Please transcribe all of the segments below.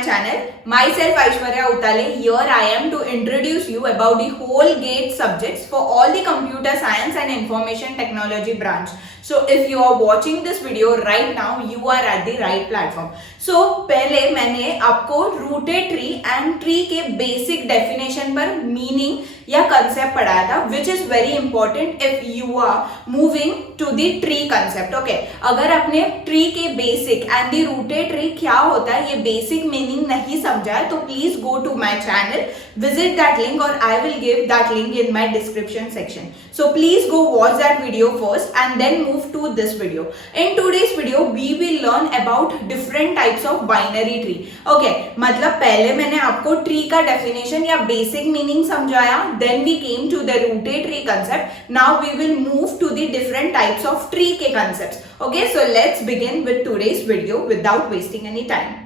my channel. Myself Aishwarya Utale. Here I am to introduce you about the whole GATE subjects for all the computer science and information technology branch. So if you are watching this video right now, you are at the right platform. So पहले मैंने आपको rooted tree and tree के basic definition पर meaning या concept पढ़ाया था, which is very important if you are moving to the tree concept. Okay, अगर आपने ट्री के basic and the rooted tree क्या होता है ये बेसिक मीनिंग नहीं समझा है तो please go to my channel, visit that link or I will give that link in my description section. So please go watch that video first and then move to this video. In today's video we will learn about different types of binary tree. Okay, मतलब पहले मैंने आपको tree का definition या basic meaning समझाया, then we came to the rooted tree concept. Now we will move to the different types of tree के concepts. Okay, so let's begin with today's video without wasting any time.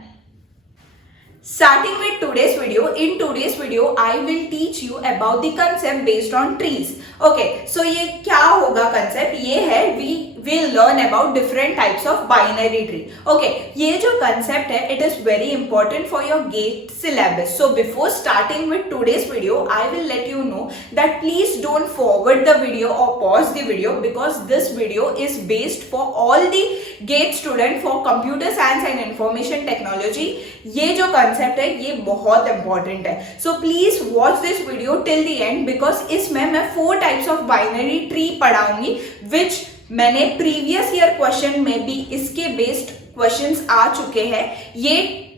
Starting with today's video, in today's video I will teach you about the concept based on trees. Okay, so ये क्या होगा concept? ये है we will learn about different types of binary tree. Okay, ये जो concept है it is very important for your GATE syllabus. So before starting with today's video, I will let you know that please don't forward the video or pause the video because this video is based for all the GATE student for computer science and information technology. ये जो concept है ये बहुत important है. So please watch this video till the end because इसमें मैं 4 types of binary tree पढ़ाऊंगी which मैंने previous year question में भी इसके बेस्ड क्वेश्चंस आ चुके हैं ये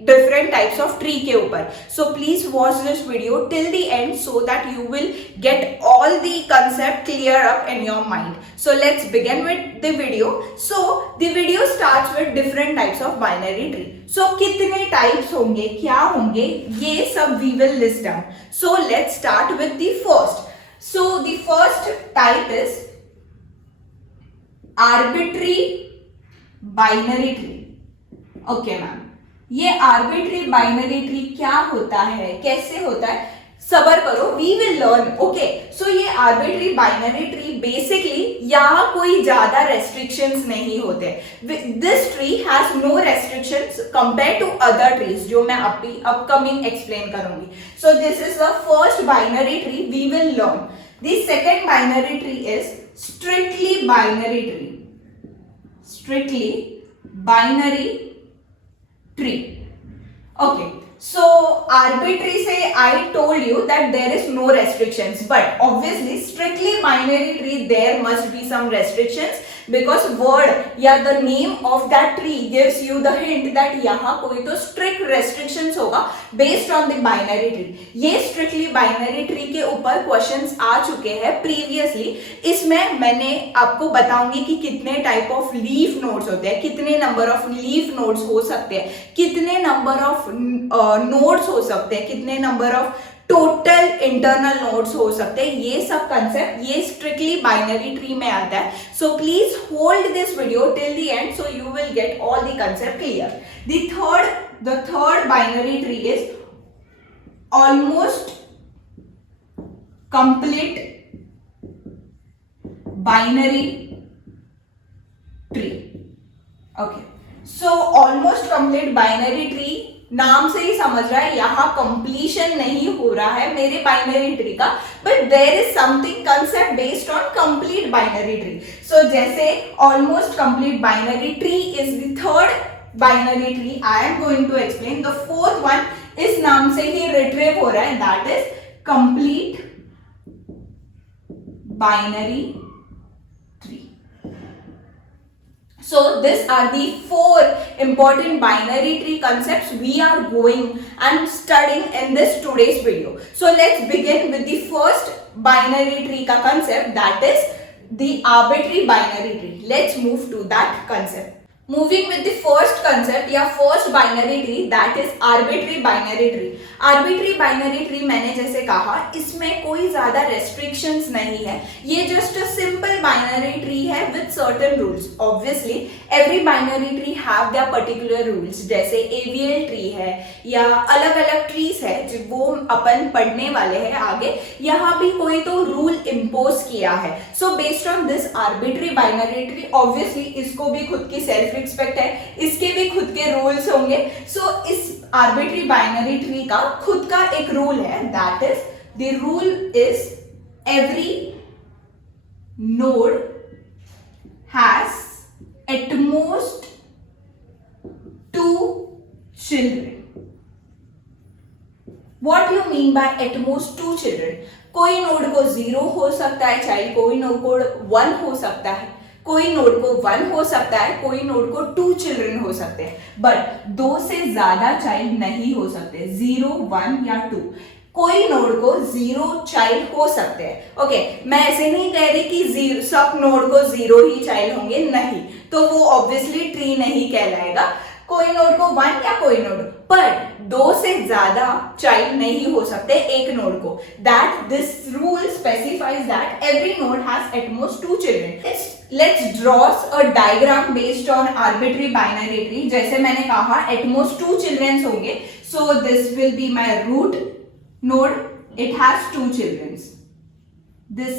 डिफरेंट टाइप्स ऑफ ट्री के ऊपर. So please watch this video till the end so that you will get all the concept clear up in your mind. So let's begin with the video. So the video starts with different types of binary tree. So कितने types होंगे, क्या होंगे, ये सब we will list down. So let's start with the first. So the first type is arbitrary binary tree. Okay ma'am, ये arbitrary binary tree क्या होता है, कैसे होता है, सबर करो, वी विल लर्न. ओके, सो ये आर्बिट्री बाइनरी ट्री बेसिकली यहाँ कोई ज्यादा रेस्ट्रिक्शंस नहीं होते. This tree has no restrictions compare to other trees जो मैं अभी अपकमिंग एक्सप्लेन करूंगी. So this is the first binary tree we will learn. The second binary tree is strictly binary tree. Strictly binary tree. Okay, so arbitrary say I told you that there is no restrictions, but obviously strictly binary tree there must be some restrictions because word या the name of that tree gives you the hint that यहाँ कोई तो strict restrictions होगा based on the binary tree. ये strictly binary tree के ऊपर questions आ चुके हैं previously. इसमें मैंने आपको बताऊंगी कि कितने type of leaf nodes होते हैं, कितने number of leaf nodes हो सकते हैं, कितने number of nodes हो सकते हैं, कितने number of total internal nodes हो सकते हैं. ये सब कंसेप्ट ये स्ट्रिक्टली बाइनरी ट्री में आता है. So please hold this video till the end so you will get all the concept clear. The third binary tree is almost complete binary tree. Okay, so almost complete binary tree नाम से ही समझ रहा है यहाँ completion नहीं हो रहा है मेरे बाइनरी ट्री का, but there is something concept based on complete binary tree. So जैसे almost complete binary tree is the third binary tree I am going to explain. The fourth one इस नाम से ही रिट्रीव हो रहा है, that is complete binary tree. So these are the 4 important binary tree concepts we are going and studying in this today's video. So let's begin with the first binary tree ka concept, that is the arbitrary binary tree. Let's move to that concept. Moving with the first concept या first binary tree, that is arbitrary binary tree. Arbitrary binary tree मैंने जैसे कहा इसमें कोई ज्यादा restrictions नहीं है, ये just a simple binary tree है with certain rules. Obviously every binary tree have their particular rules. जैसे AVL tree है या अलग अलग trees है जो वो अपन पढ़ने वाले हैं आगे, यहाँ भी कोई तो rule impose किया है. So based on this arbitrary binary tree, obviously इसको भी खुद की self रिस्पेक्ट है, इसके भी खुद के रूल्स होंगे. सो इस आर्बिट्री बाइनरी ट्री का खुद का एक रूल है, that is the rule is every node has at most 2 children. What you mean by at most 2 children? कोई नोड को 0 हो सकता है चाइल्ड, कोई नोड को 1 हो सकता है, कोई नोड को 1 हो सकता है, कोई नोड को 2 चिल्ड्रन हो सकते हैं, बट 2 से ज्यादा चाइल्ड नहीं हो सकते. 0, 1 या 2. कोई नोड को 0 चाइल्ड हो सकते हैं. ओके, मैं ऐसे नहीं कह रही कि सब नोड को 0 ही चाइल्ड होंगे, नहीं, तो वो ऑब्वियसली ट्री नहीं कहलाएगा. कोई नोड को 1 या कोई नोड, पर 2 से ज्यादा चाइल्ड नहीं हो सकते एक नोड को. That this rule specifies that every node has at most 2 children. Let's draw a diagram based on arbitrary binary tree. जैसे मैंने कहा एट मोस्ट 2 चिल्ड्रन होंगे, so this will be my root node. It has 2 children. This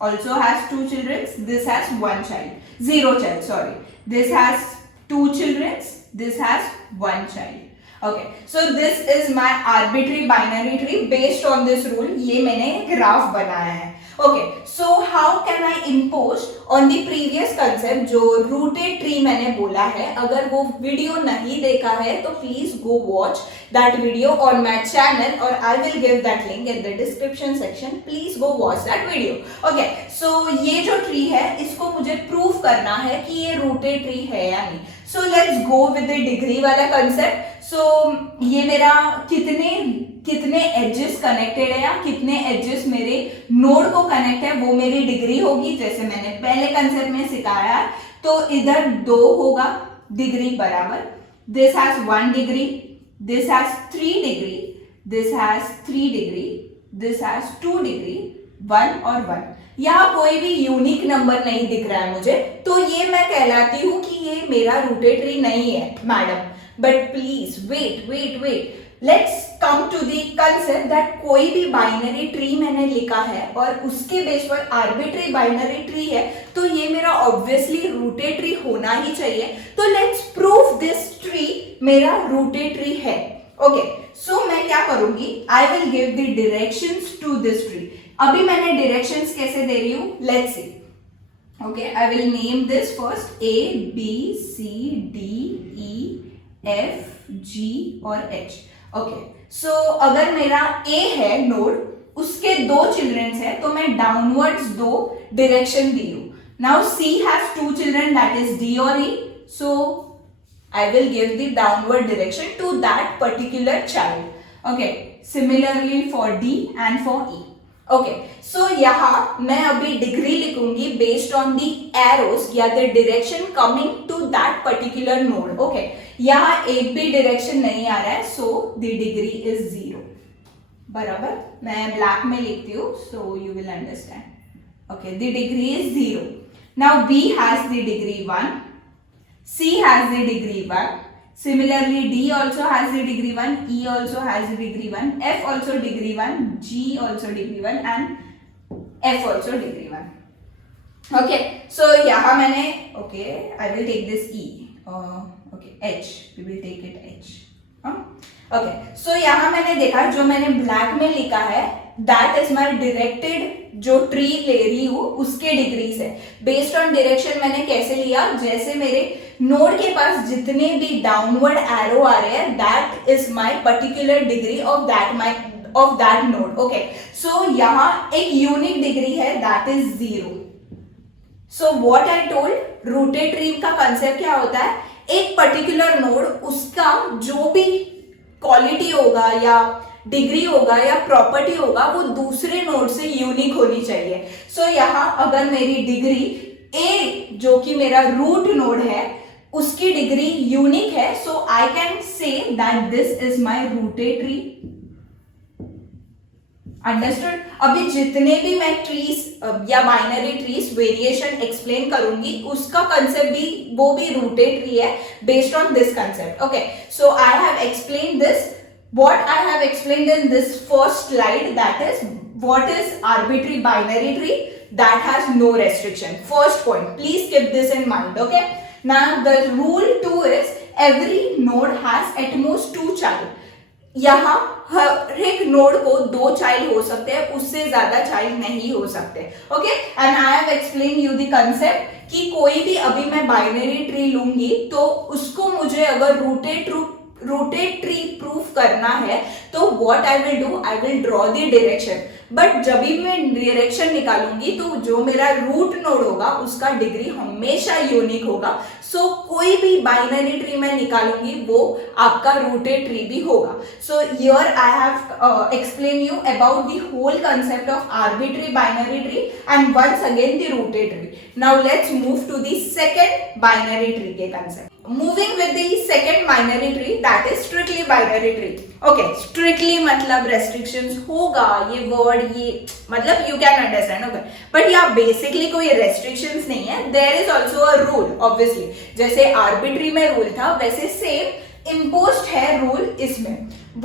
also has 2 children. This has 1 child. 0 child, sorry. This has 2 children. This has 1 child. Okay, so this is my arbitrary binary tree based on this rule. ये मैंने graph बनाया है. Okay, so how can I impose on the previous concept जो rooted tree मैंने बोला है. अगर वो वीडियो नहीं देखा है तो please go watch that video on my channel or I will give that link in the description section. Please go watch that video. Okay, so ये जो ट्री है इसको मुझे प्रूव करना है कि ये रूटेड ट्री है या नहीं. So let's go with the degree वाला कंसेप्ट. So ये मेरा कितने एजेस कनेक्टेड है या कितने एजेस मेरे नोड को कनेक्ट है वो मेरी डिग्री होगी. जैसे मैंने पहले कंसेप्ट में सिखाया है, तो इधर 2 होगा डिग्री बराबर. This has 1 degree, this has 3 degree, this has 3 degree, this has 2 degree, 1 और 1. यहाँ कोई भी यूनिक नंबर नहीं दिख रहा है मुझे, तो ये मैं कहलाती हूं कि ये मेरा रूटेड ट्री नहीं है madam. But please wait, let's come to the concept that कोई भी बाइनरी ट्री मैंने लिखा है और उसके बेस पर आर्बिट्री बाइनरी ट्री है, तो ये मेरा ऑब्वियसली रूटेड ट्री होना ही चाहिए. तो लेट्स प्रूव दिस ट्री मेरा रूटेड ट्री है. ओके, सो मैं क्या करूंगी, I will give the directions to this tree. अभी मैंने डायरेक्शंस कैसे दे रही हूं, let's see. Okay, I will name this first A B C D E F G और H. ओके, सो अगर मेरा A है नोड, उसके 2 चिल्ड्रंस है, तो मैं डाउनवर्ड्स 2 डायरेक्शन दी हूं. Now C has 2 children, that is D और E, so I will give the downward direction to that particular child. Okay, similarly for D and for E. Okay, so यहाँ मैं अभी degree लिखूंगी based on the arrows या the direction coming to that particular node. Okay, यहाँ एक भी direction नहीं आ रहा है, so the degree is 0. बराबर, मैं ब्लैक में लिखती हूँ, so you will understand. Okay, the degree is 0. Now B has the degree 1. C has the degree 1. Similarly, D also has the degree 1. E also has the degree 1. F also degree 1. G also degree 1 and F also degree 1. Okay, so यहाँ मैंने okay, I will take this E. Okay, H. We will take it H. Okay, so यहाँ मैंने देखा जो मैंने black में लिखा है, that is my directed जो ट्री ले रही हूँ उसके डिग्रीज है. बेस्ड ऑन डायरेक्शन मैंने कैसे लिया, जैसे मेरे नोड के पास जितने भी डाउनवर्ड एरो आ रहे हैं, that is my particular degree of that node. Okay, so यहाँ एक यूनिक डिग्री है, that is 0. So what I told, rooted tree का कंसेप्ट क्या होता है, एक पर्टिकुलर नोड उसका जो भी क्वालिटी होगा या डिग्री होगा या प्रॉपर्टी होगा वो दूसरे नोड से यूनिक होनी चाहिए. सो यहाँ अगर मेरी डिग्री A जो कि मेरा रूट नोड है उसकी डिग्री यूनिक है, so I can say that this is my rooted tree. Understood. अभी जितने भी मैं ट्रीज या बाइनरी ट्रीज वेरिएशन एक्सप्लेन करूंगी उसका कंसेप्ट भी वो भी रूटेड ट्री है based on this concept. Okay, so I have explain this. What I have explained in this first slide, that is what is arbitrary binary tree that has no restriction. First point, please keep this in mind. Okay, now the rule 2 is every node has at most 2 child. यहाँ हर एक node को 2 child हो सकते हैं, उससे ज्यादा child नहीं हो सकते. Okay, and I have explain you the concept कि कोई भी अभी मैं बाइनरी ट्री लूंगी तो उसको मुझे अगर रूटेड ट्री प्रूफ करना है तो what I will do, I will draw the direction. But जब भी मैं डायरेक्शन निकालूंगी तो जो मेरा रूट नोड होगा उसका डिग्री हमेशा यूनिक होगा. सो कोई भी बाइनरी ट्री मैं निकालूंगी वो आपका रूटेड ट्री भी होगा. So here I have explain you about the whole concept of arbitrary binary tree and once again the rooted tree. Now let's move to the second binary tree के concept. Moving with the second binary tree, that is strictly binary tree. Okay, strictly मतलब restrictions होगा, ये word ये मतलब you can understand, okay. But यहाँ basically कोई restrictions नहीं है. There is also a rule, obviously. जैसे arbitrary में rule था, वैसे same imposed है rule इसमें.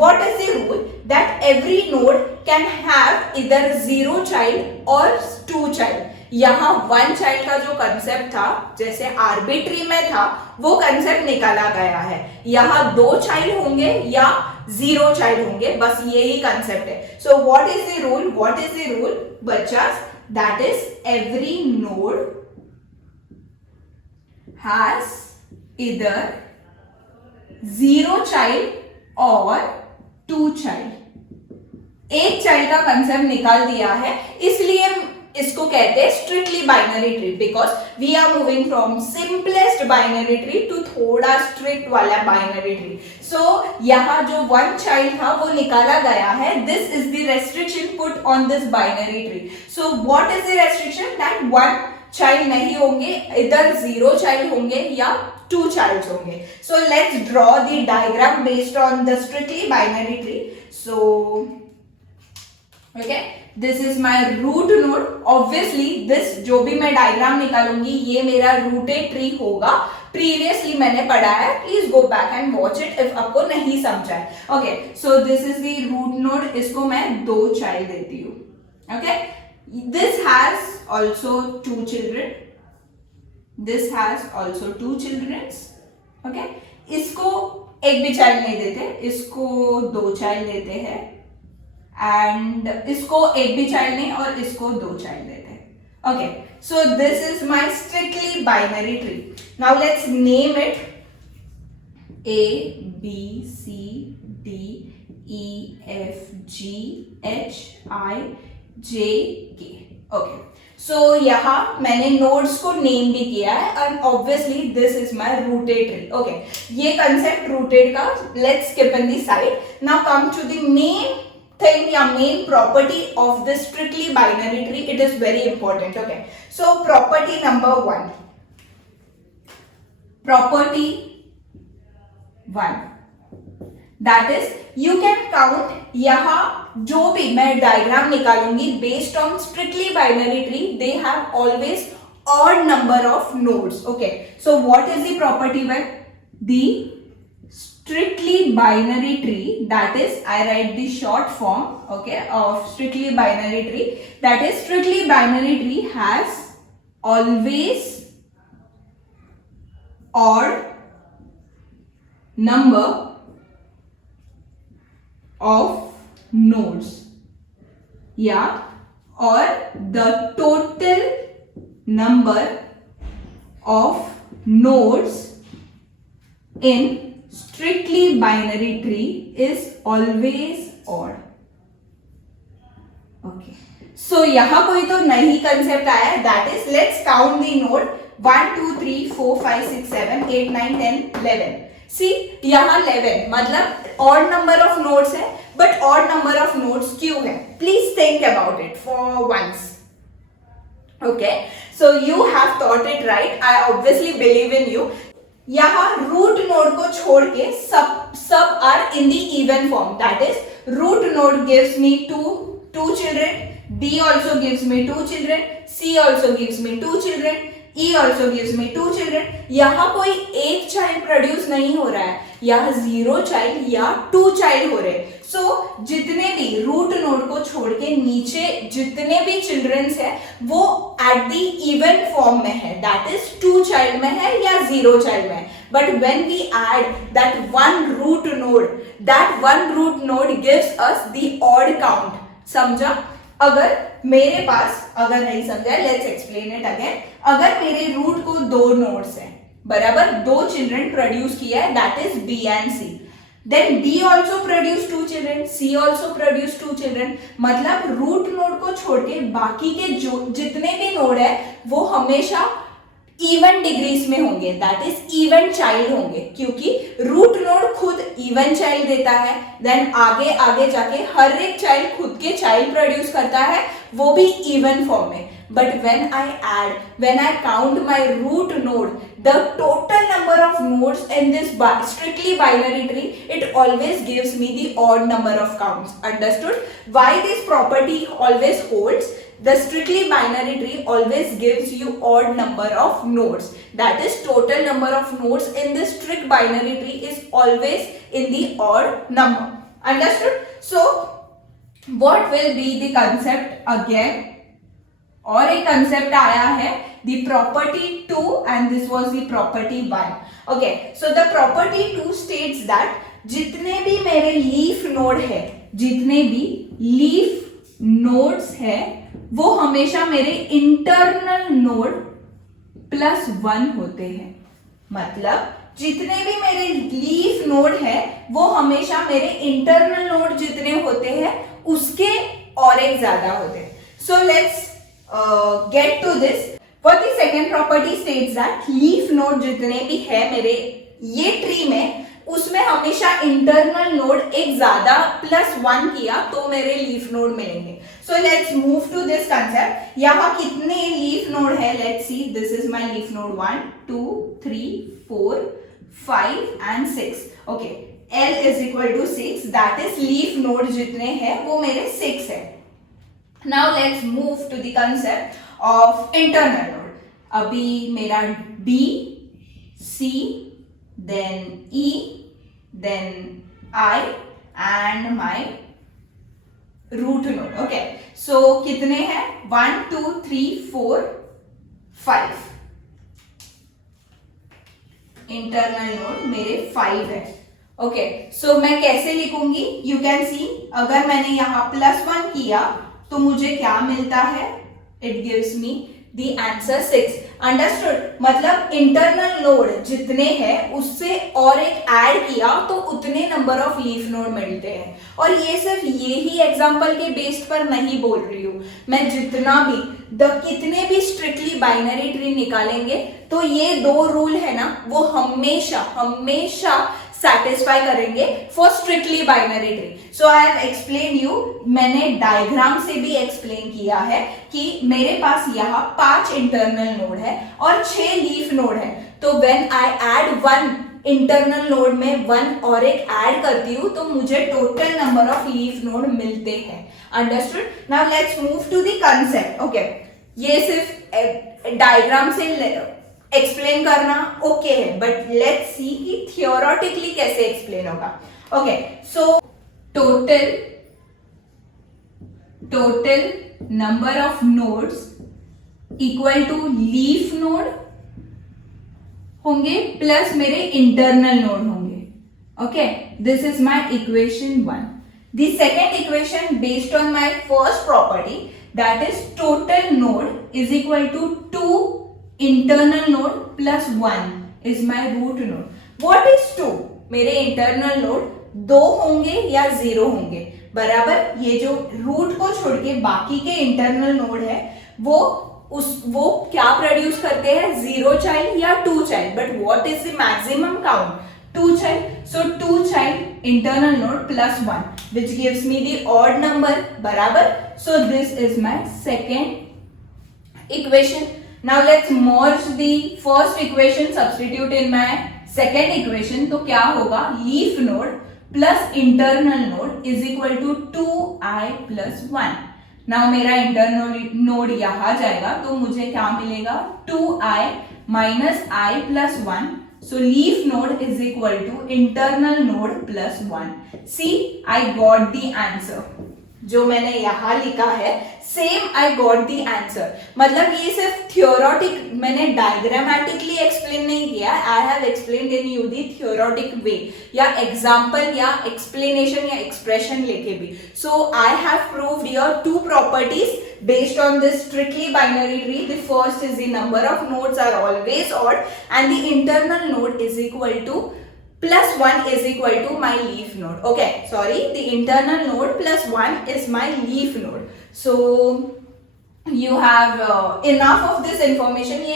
What is the rule? That every node can have either 0 child or 2 child. यहाँ 1 चाइल्ड का जो कंसेप्ट था जैसे आर्बिट्री में था वो कंसेप्ट निकाला गया है. यहाँ 2 चाइल्ड होंगे या 0 चाइल्ड होंगे, बस यही कंसेप्ट है. So what is the rule? What is the rule बच्चास? That is every node has either 0 child और 2 चाइल्ड. एक चाइल्ड का कंसेप्ट निकाल दिया है, इसलिए इसको कहते हैं strictly binary tree because we are moving from simplest binary tree to थोड़ा स्ट्रिक्ट वाला बाइनरी ट्री. सो यहाँ जो 1 चाइल्ड था वो निकाला गया है. This is the restriction put on this binary tree. So what is the restriction? That 1 child नहीं होंगे, इधर 0 चाइल्ड होंगे या 2 चाइल्ड होंगे. So let's draw the diagram based on the strictly binary tree. So okay, this is my root node. Obviously this जो भी मैं diagram निकालूंगी ये मेरा रूटेड ट्री होगा. प्रीवियसली मैंने पढ़ा है, please go back and watch it if आपको नहीं समझा है. Okay, so this is the root node. इसको मैं 2 चाइल्ड देती हूँ. Okay, this has also 2 children. This has also 2 children. Okay, इसको एक भी चाइल्ड नहीं देते, इसको 2 चाइल्ड देते हैं एंड इसको एक भी चाइल्ड नहीं और इसको 2 चाइल्ड देते हैं. Okay, so this is my strictly binary tree. Now let's name it A B C D E F G H I J K. Okay, so यहाँ मैंने नोड्स को नेम भी किया है and obviously this is my rooted tree. Okay, ये concept rooted का let's skip in the side. Now come to the main thing या main property of this strictly binary tree. It is very important. Okay, so property number 1. Property 1, that is you can count. यहाँ जो भी मैं diagram निकालूंगी based on strictly binary tree, they have always odd number of nodes. Okay, so what is the property 1? The strictly binary tree, that is I write the short form, okay, of strictly binary tree, that is strictly binary tree has always odd number of nodes. Yeah, or the total number of nodes in strictly binary tree is always odd. Okay, so यहाँ कोई तो नई concept आया है. That is let's count the node 1 2 3 4 5 6 7 8 9 10 11. See यहाँ 11 मतलब odd number of nodes है, but odd number of nodes क्यों है? Please think about it for once. Okay, so you have thought it right. I obviously believe in you. यहाँ root node को छोड़ के सब are in the even form. That is root node gives me 2 children, D also gives me 2 children, C also gives me 2 children, E also gives me 2 children. यहाँ कोई एक child produce नहीं हो रहा है. या 0 चाइल्ड या 2 चाइल्ड हो रहे हैं। सो जितने भी रूट नोड को छोड़ के नीचे जितने भी चिल्ड्रंस है वो एट द इवन फॉर्म में है, दैट इज 2 चाइल्ड में है या 0 चाइल्ड में है। But when we add that one root node, that one root node gives us the odd count. समझा? अगर मेरे पास, अगर नहीं समझा, लेट्स एक्सप्लेन इट अगेन। अगर मेरे रूट को 2 नोड्स हैं, बराबर, 2 चिल्ड्रन प्रोड्यूस किया है, that is B and C, then D also produce 2 children, C also produce 2 children. मतलब रूट नोड को छोड़ के बाकी के जो जितने भी नोड है वो हमेशा इवन डिग्रीज में होंगे, दैट इज इवन चाइल्ड होंगे, क्योंकि रूट नोड खुद इवन चाइल्ड देता है। देन आगे आगे जाके हर एक चाइल्ड खुद के चाइल्ड प्रोड्यूस करता है, वो भी इवन फॉर्म में। But when I count my root node, the total number of nodes in this strictly binary tree, it always gives me the odd number of counts. Understood? Why this property always holds? The strictly binary tree always gives you odd number of nodes. That is, total number of nodes in the strict binary tree is always in the odd number. Understood? So, what will be the concept again? और एक concept आया है the property 2 and this was the property 1. Okay, so the property 2 states that जितने भी मेरे leaf node है, जितने भी लीफ नोड्स है वो हमेशा मेरे इंटरनल नोड प्लस 1 होते हैं। मतलब जितने भी मेरे लीफ नोड है वो हमेशा मेरे इंटरनल नोड जितने होते हैं उसके और एक ज्यादा होते हैं। So let's get to this. For the second property states that leaf node जितने भी है मेरे ये ट्री में, उसमें हमेशा इंटरनल नोड एक ज्यादा +1 किया तो मेरे लीफ नोड मिलेंगे। So let's move to this concept. यहाँ कितने लीफ नोड है? Let's see. This is my leaf node 1, 2, 3, 4, 5 and 6. Okay. L is equal to 6. That is leaf node जितने हैं वो मेरे 6 है। Now let's move to the concept of internal node. अभी मेरा B, C, then E, then I and my root node. Okay. So कितने हैं? 1, 2, 3, 4, 5. Internal node मेरे 5 है। Okay. So मैं कैसे लिखूंगी? You can see, अगर मैंने यहाँ +1 किया तो मुझे क्या मिलता है? It gives me the answer 6. Understood? मतलब इंटरनल नोड जितने हैं उससे और एक ऐड किया तो उतने नंबर ऑफ लीफ नोड मिलते हैं। और ये सिर्फ ये ही एग्जांपल के बेस्ड पर नहीं बोल रही हूँ मैं, जितना भी कितने भी स्ट्रिक्टली बाइनरी ट्री निकालेंगे तो ये 2 रूल है ना वो हमेशा हमेशा सेटिस्फाई करेंगे for strictly binary tree. So I have explain you, मैंने डायग्राम से भी एक्सप्लेन किया है कि मेरे पास यहाँ 5 इंटरनल नोड है और 6 लीफ नोड है। तो when I add 1 internal node में 1 और एक ऐड करती हूँ तो मुझे total number of leaf node मिलते हैं। Understood? Now let's move to the concept. Okay, ये सिर्फ डायग्राम से एक्सप्लेन करना ओके है, बट लेट्स सी कि थियोरेटिकली कैसे एक्सप्लेन होगा। Okay, so total number of nodes equal to leaf node होंगे प्लस मेरे इंटरनल नोड होंगे। Okay, this is my equation 1। The second equation based on my first property, that is total node is equal to 2 internal node plus 1 is my root node. What is 2? मेरे internal node 2 होंगे या 0 होंगे, बराबर। ये जो root को छोड़ के बाकी के इंटरनल नोड है वो क्या प्रोड्यूस करते हैं? 0 चाइल्ड या 2 child. But what is the maximum count? 2 child. So 2 child internal node plus 1 which gives me the odd number, बराबर। So this is my second equation. Now let's merge the first equation, substitute in my second equation. तो क्या होगा? Leaf node plus internal node is equal to 2i plus 1. Now मेरा internal node यहाँ जाएगा तो मुझे क्या मिलेगा? 2i minus i plus 1 So leaf node is equal to internal node plus 1. See, I got the answer. जो मैंने यहां लिखा है same I got the answer. मतलब ये सिर्फ थियोरेटिक, मैंने डायग्रामेटिकली एक्सप्लेन नहीं किया, I have explained in you the theoretic way, या एग्जाम्पल या एक्सप्लेनेशन या एक्सप्रेशन लेके भी. So I have proved your two properties based on this strictly binary tree. The first is the number of nodes are always odd and the internal node is equal to plus 1 is equal to my leaf node. Okay, sorry, the internal node plus 1 is my leaf node. So you have enough of this information. ये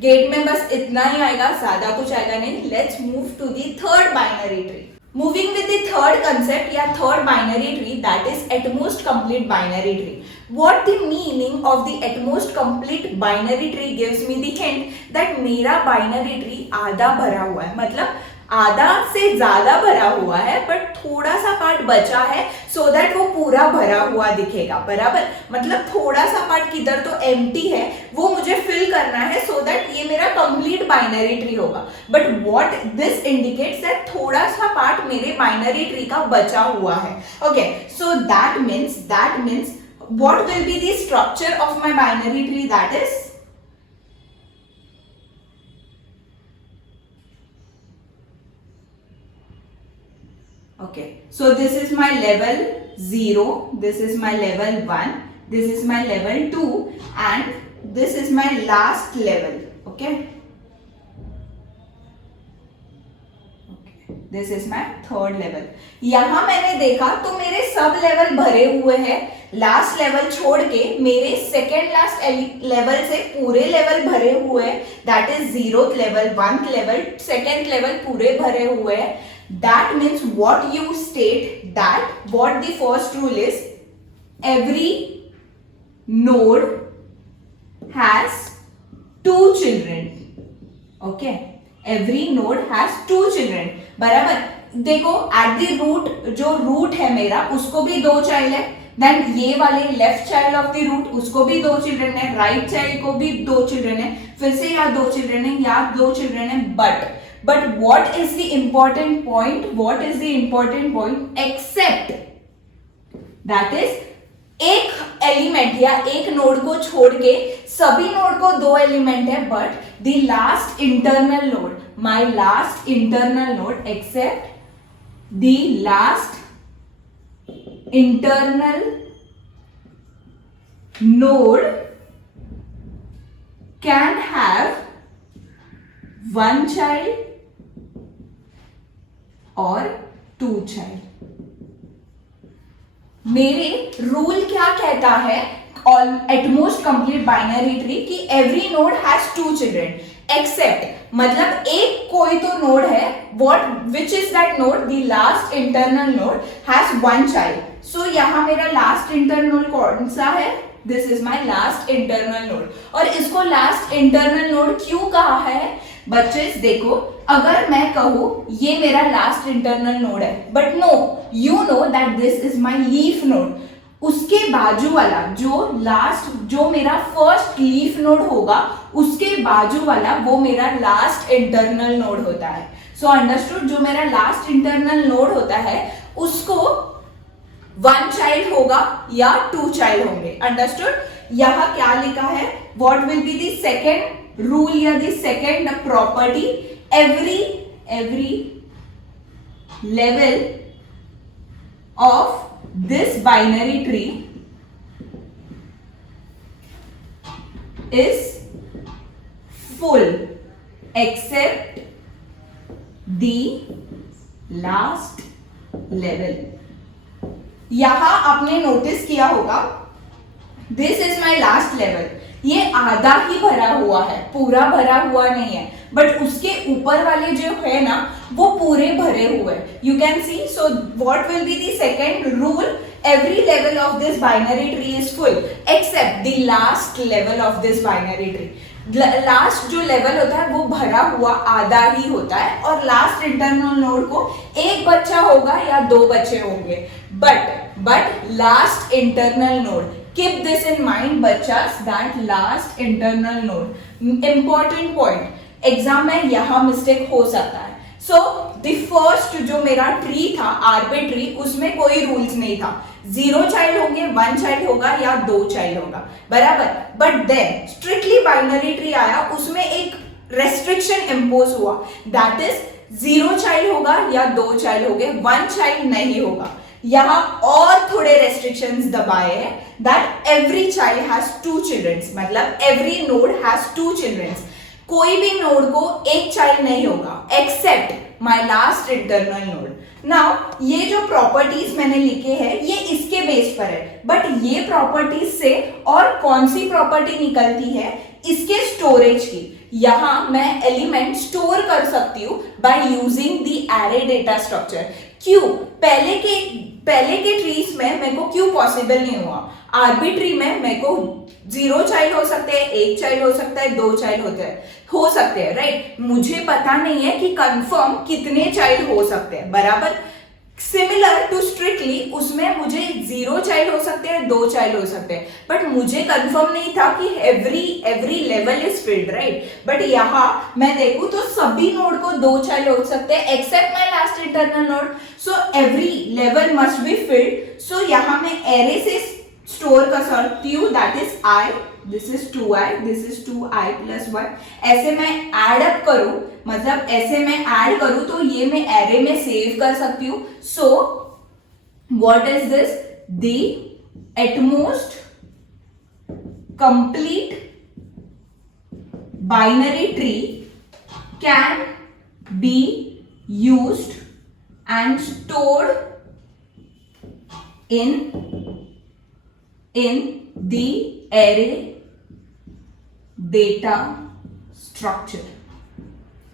gate में बस इतना ही आएगा, ज्यादा कुछ आएगा नहीं. Let's move to the third binary tree. Moving with the third concept या third binary tree, that is at most complete binary tree. What the meaning of the at most complete binary tree gives me the hint that मेरा binary tree आधा भरा हुआ है, मतलब आधा से ज्यादा भरा हुआ है, बट थोड़ा सा पार्ट बचा है सो दैट वो पूरा भरा हुआ दिखेगा. बराबर, मतलब थोड़ा सा पार्ट किधर तो एम्प्टी है वो मुझे फिल करना है सो दैट ये मेरा कंप्लीट बाइनरी ट्री होगा. But what this indicates that थोड़ा सा पार्ट मेरे बाइनरी ट्री का बचा हुआ है. Okay, so that means what will be the structure of my binary tree? That is okay, so this is my level 0, this is my level 1, this is my level 2 and this is my last level. Okay, this is my third level. यहां मैंने देखा तो मेरे sub level भरे हुए हैं, last level छोड़ के मेरे सेकेंड लास्ट लेवल से पूरे लेवल भरे हुए हैं. That is 0th level, 1th level, second level पूरे भरे हुए हैं. That means what you state that what the first rule is, every node has 2 children. Okay, every node has 2 children. बराबर, देखो एट द रूट, जो root है मेरा उसको भी 2 चाइल्ड है, देन ये वाले left child of the root उसको भी 2 चिल्ड्रन है, राइट चाइल्ड को भी 2 चिल्ड्रन है, फिर से यहाँ 2 चिल्ड्रन है, यहाँ 2 चिल्ड्रन है. But what is the important point, except that is एक एलिमेंट या एक नोड को छोड़ के सभी नोड को 2 एलिमेंट है, but the last internal node, my last internal node, except the last internal node can have 1 child और 2 चाइल्ड. मेरे रूल क्या कहता है at most complete binary tree की every node has 2 children, except मतलब एक कोई तो नोड है, what which is that node, the last internal node has 1 child. So यहां मेरा लास्ट इंटरनल कौन सा है, this is my last internal node. और इसको लास्ट इंटरनल नोड क्यों कहा है बच्चे, देखो अगर मैं कहूं ये मेरा लास्ट इंटरनल नोड है, but no, you know that this is my leaf node, उसके बाजू वाला जो मेरा फर्स्ट लीफ नोड होगा उसके बाजू वाला वो मेरा लास्ट इंटरनल नोड होता है. सो अंडरस्टूड, जो मेरा लास्ट इंटरनल नोड होता है उसको 1 चाइल्ड होगा या 2 चाइल्ड होंगे. अंडरस्टूड. यहां क्या लिखा है, what will be the second rule या the second property, every level of this binary tree is full except the last level. यहां आपने नोटिस किया होगा this is my last level, ये आधा ही भरा हुआ है, पूरा भरा हुआ नहीं है, बट उसके ऊपर वाले जो है ना वो पूरे भरे हुए. You can see. So what will be the second rule, every level of this binary tree is full except the last level of this binary tree. Last जो लेवल होता है वो भरा हुआ आधा ही होता है, और लास्ट इंटरनल नोड को एक बच्चा होगा या 2 बच्चे होंगे, but last internal node, keep this in mind बच्चास, that last internal node, important point, exam में यहाँ मिस्टेक हो सकता है। सो द फर्स्ट जो मेरा ट्री था आर्बिट्री, उसमें कोई रूल्स नहीं था, 0 चाइल्ड होंगे, 1 चाइल्ड होगा या 2 चाइल्ड होगा, बराबर। But then strictly binary tree आया, उसमें एक रेस्ट्रिक्शन इम्पोज हुआ, दैट इज 0 चाइल्ड होगा या 2 चाइल्ड होंगे, 1 चाइल्ड नहीं होगा। यहां और थोड़े रेस्ट्रिक्शंस दबाए हैं, that every child has 2 childrens, मतलब एवरी नोड हैज 2 चिल्ड्रंस। कोई भी नोड को एक चाइल्ड नहीं होगा except my last internal node. Now ये जो प्रॉपर्टीज मैंने लिखे हैं ये इसके बेस पर है, बट ये प्रॉपर्टीज से और कौन सी प्रॉपर्टी निकलती है, इसके स्टोरेज की। यहां मैं एलिमेंट स्टोर कर सकती हूं by using the array data structure. क्यों? पहले के ट्रीज में मेरे को क्यों पॉसिबल नहीं हुआ? आर्बिट्री में मेरे को 0 चाइल्ड हो सकते हैं, 1 चाइल्ड हो सकता है, 2 चाइल्ड हो सकते हैं, राइट। मुझे पता नहीं है कि कंफर्म कितने चाइल्ड हो सकते हैं, बराबर। सिमिलर टू स्ट्रिक्टली, उसमें मुझे 0 चाइल्ड हो सकते हैं, 2 चाइल्ड हो सकते हैं, बट मुझे कंफर्म नहीं था कि every level is field, right. But यहाँ मैं देखूं तो सभी नोड को 2 चाइल्ड हो सकते हैं except my last internal node, so every level must be filled. So यहाँ मैं एरे से स्टोर कर सकती हूँ, that is I, this is 2i, this is 2i plus 1। ऐसे मैं ऐड अप करूं, मतलब ऐसे मैं ऐड करूं तो ये मैं एरे में सेव कर सकती हूँ। So what is this? The at most complete binary tree can be used and stored in the array data structure।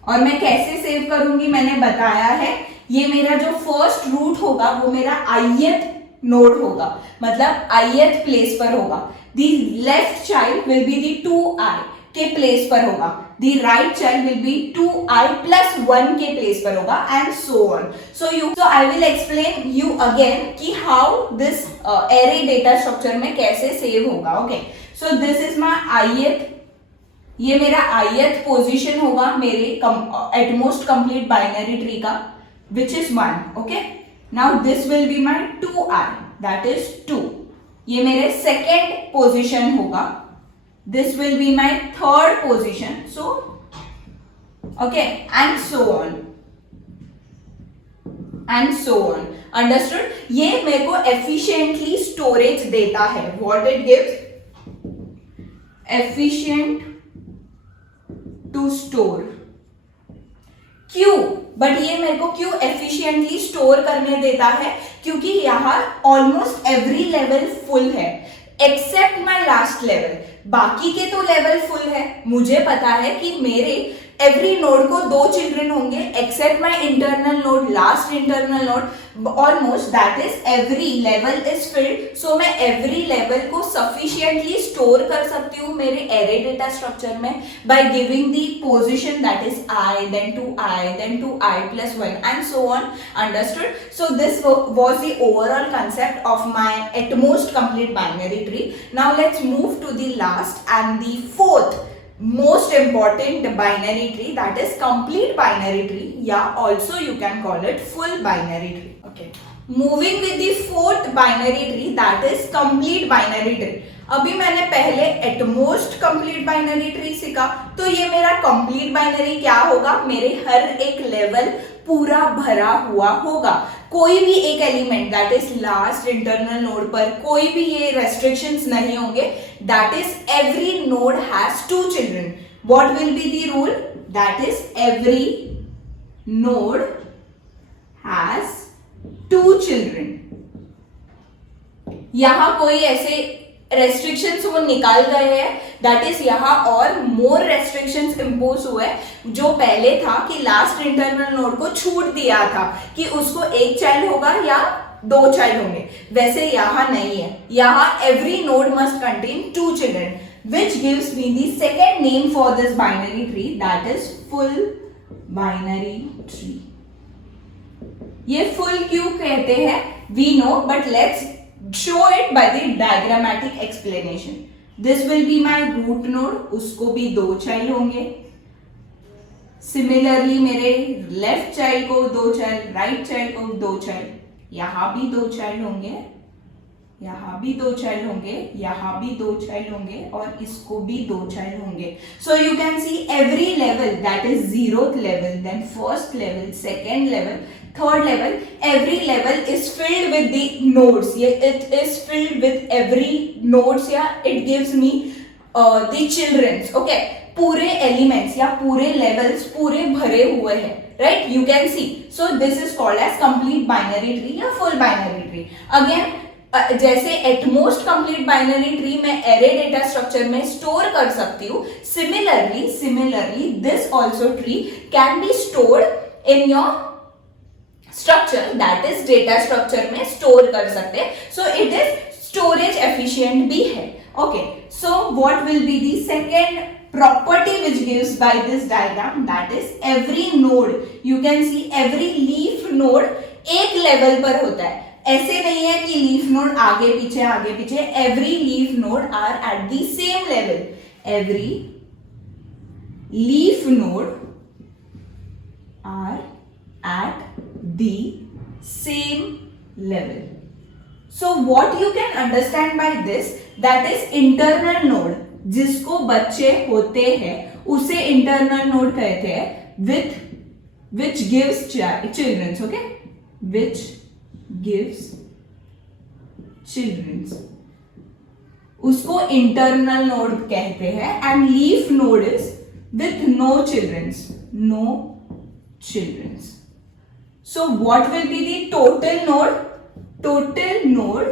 और मैं कैसे सेव करूंगी मैंने बताया है, ये मेरा जो फर्स्ट रूट होगा वो मेरा ith नोड होगा, मतलब ith प्लेस पर होगा। The left child will be the 2i के प्लेस पर होगा, the right child will be 2i plus 1 के प्लेस पर होगा, and so on. So I will explain you again कि how this array data structure में कैसे सेव होगा। Okay, so this is my ith, ये मेरा ith पोजीशन होगा मेरे एटमोस्ट कंप्लीट बाइनरी ट्री का, which is 1। Okay, now this will be my 2i, that is 2, ये मेरे सेकेंड पोजीशन होगा, this will be my third position, so okay, and so on understood। ये मेरे को efficiently storage देता है, what it gives? efficient to store। क्यों? But ये मेरे को क्यों efficiently स्टोर करने देता है? क्योंकि यहाँ ऑलमोस्ट एवरी लेवल फुल है एक्सेप्ट माय लास्ट लेवल। बाकी के तो लेवल फुल है, मुझे पता है कि मेरे एवरी नोड को 2 चिल्ड्रन होंगे except my internal node, last internal node, almost that is every level is filled. So मैं एवरी लेवल को सफिशिएंटली स्टोर कर सकती हूँ मेरे एरे डेटा स्ट्रक्चर में by giving the position that is i, then 2i, then 2i plus 1 and so on, understood? So this was the overall concept of my at-most complete binary tree. Now let's move to the last and the fourth most important binary tree, that is complete binary tree, yeah, also you can call it full binary tree। okay, moving with the fourth binary tree, that is complete binary tree। अभी मैंने पहले at most complete binary tree सीखा, तो ये मेरा complete binary क्या होगा? मेरे हर एक लेवल पूरा भरा हुआ होगा, कोई भी एक element that is last internal node पर कोई भी ये रेस्ट्रिक्शंस नहीं होंगे, that is every node has 2 children. What will be the rule? That is every node has 2 children. यहां कोई ऐसे रेस्ट्रिक्शंस वो निकाल गए हैं, दैट इज यहाँ और मोर रेस्ट्रिक्शंस इम्पोज हुए, जो पहले था कि लास्ट इंटरनल नोड को छूट दिया था कि उसको 1 चाइल्ड होगा या 2 चाइल्ड होंगे, वैसे यहाँ नहीं है। यहाँ every node must contain 2 children, which gives me the second name for this binary tree, that is full binary tree। ये full क्यों कहते हैं we know, but let's show it by the diagrammatic explanation। this will be my root node, उसको भी 2 child होंगे, similarly मेरे left child को 2 child, right child को 2 चाइल्ड, यहां भी 2 चाइल्ड होंगे, यहां भी 2 चाइल्ड होंगे, यहां भी 2 चाइल्ड होंगे और इसको भी 2 चाइल्ड होंगे. So you can see every level, that is 0th level, then first level, second level, third level, every level is filled with the nodes. Yeah, it is filled with every nodes. Yeah, it gives me the children's. Okay, पूरे elements या पूरे levels पूरे भरे हुए हैं, right? You can see. So this is called as complete binary tree या full binary tree. Again, जैसे at most complete binary tree मैं एरे डेटा स्ट्रक्चर में स्टोर कर सकती हूँ, similarly this also tree can be stored in your structure, that is data structure में store कर सकते हैं. So it is storage efficient भी है. Okay, so what will be the second property which gives by this diagram, that is every node, you can see every leaf node एक level पर होता है. ऐसे नहीं है कि लीफ नोड आगे पीछे, every leaf node are at the same level. Every leaf node are at the same level. So what you can understand by this, that is internal node. जिसको बच्चे होते हैं उसे इंटरनल नोड कहते हैं, which gives children. Okay, which gives children, उसको internal node कहते हैं. And leaf node is with no children's. So what will be the total node? Total node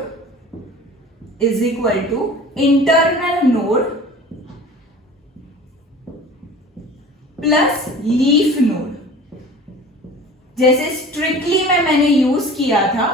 is equal to internal node plus leaf node. जैसे strictly मैंने use किया था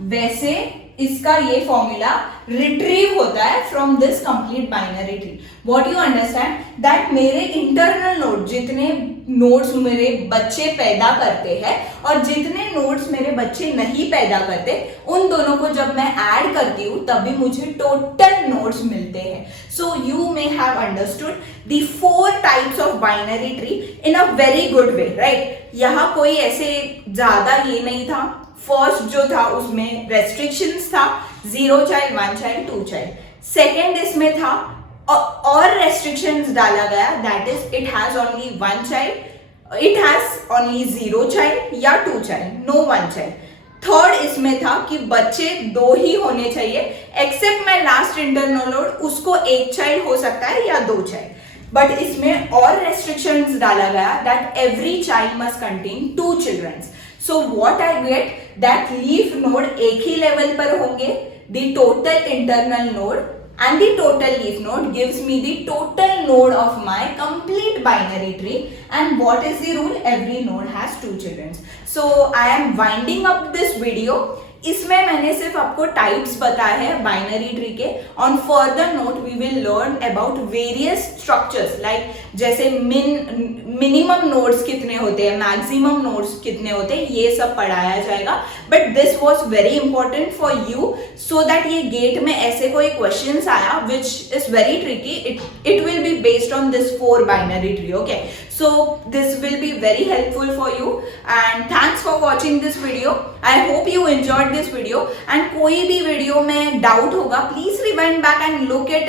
वैसे इसका ये फॉर्मूला रिट्रीव होता है from this complete binary tree. What you understand that मेरे इंटरनल नोड, जितने नोड्स मेरे बच्चे पैदा करते हैं और जितने नोड्स मेरे बच्चे नहीं पैदा करते, उन दोनों को जब मैं ऐड करती हूँ तभी मुझे टोटल नोड्स मिलते हैं. So you may have understood the 4 types of binary tree in a very good way, right. यहाँ कोई ऐसे ज्यादा ये नहीं था. फर्स्ट जो था उसमें रेस्ट्रिक्शंस था, 0 चाइल्ड, 1 चाइल्ड, 2 चाइल्ड. सेकेंड इसमें था और रेस्ट्रिक्शंस डाला गया, that is it has only 1 child, it has only 0 child या 2 चाइल्ड, नो 1 चाइल्ड. थर्ड इसमें था कि बच्चे 2 ही होने चाहिए, except my last internal node, उसको 1 चाइल्ड हो सकता है या 2 चाइल्ड. बट इसमें और रेस्ट्रिक्शंस डाला गया that every child must contain 2 childrens. So what I get, that leaf node एक ही लेवल पर होंगे, the total internal node and the total leaf node gives me the total node of my complete binary tree. And what is the rule? Every node has 2 children. So I am winding up this video. इसमें मैंने सिर्फ आपको types बताए हैं binary tree के. On further note we will learn about various structures, like जैसे minimum nodes कितने होते हैं, मैक्सिमम नोड्स कितने होते हैं, ये सब पढ़ाया जाएगा. But this was very important for you so that ये गेट में ऐसे कोई क्वेश्चंस आया विच is very tricky, it will be based on this 4 binary tree. Okay, so this will be very helpful for you and thanks for watching this video. I hope you enjoyed this video and कोई भी video में doubt होगा please rewind back and look it,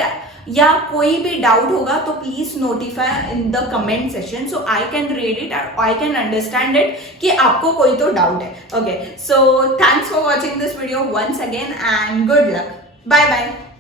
या कोई भी doubt होगा तो please notify in the comment section so I can read it, I can understand it कि आपको कोई तो डाउट है. Okay, so thanks for watching this video once again and good luck. Bye bye.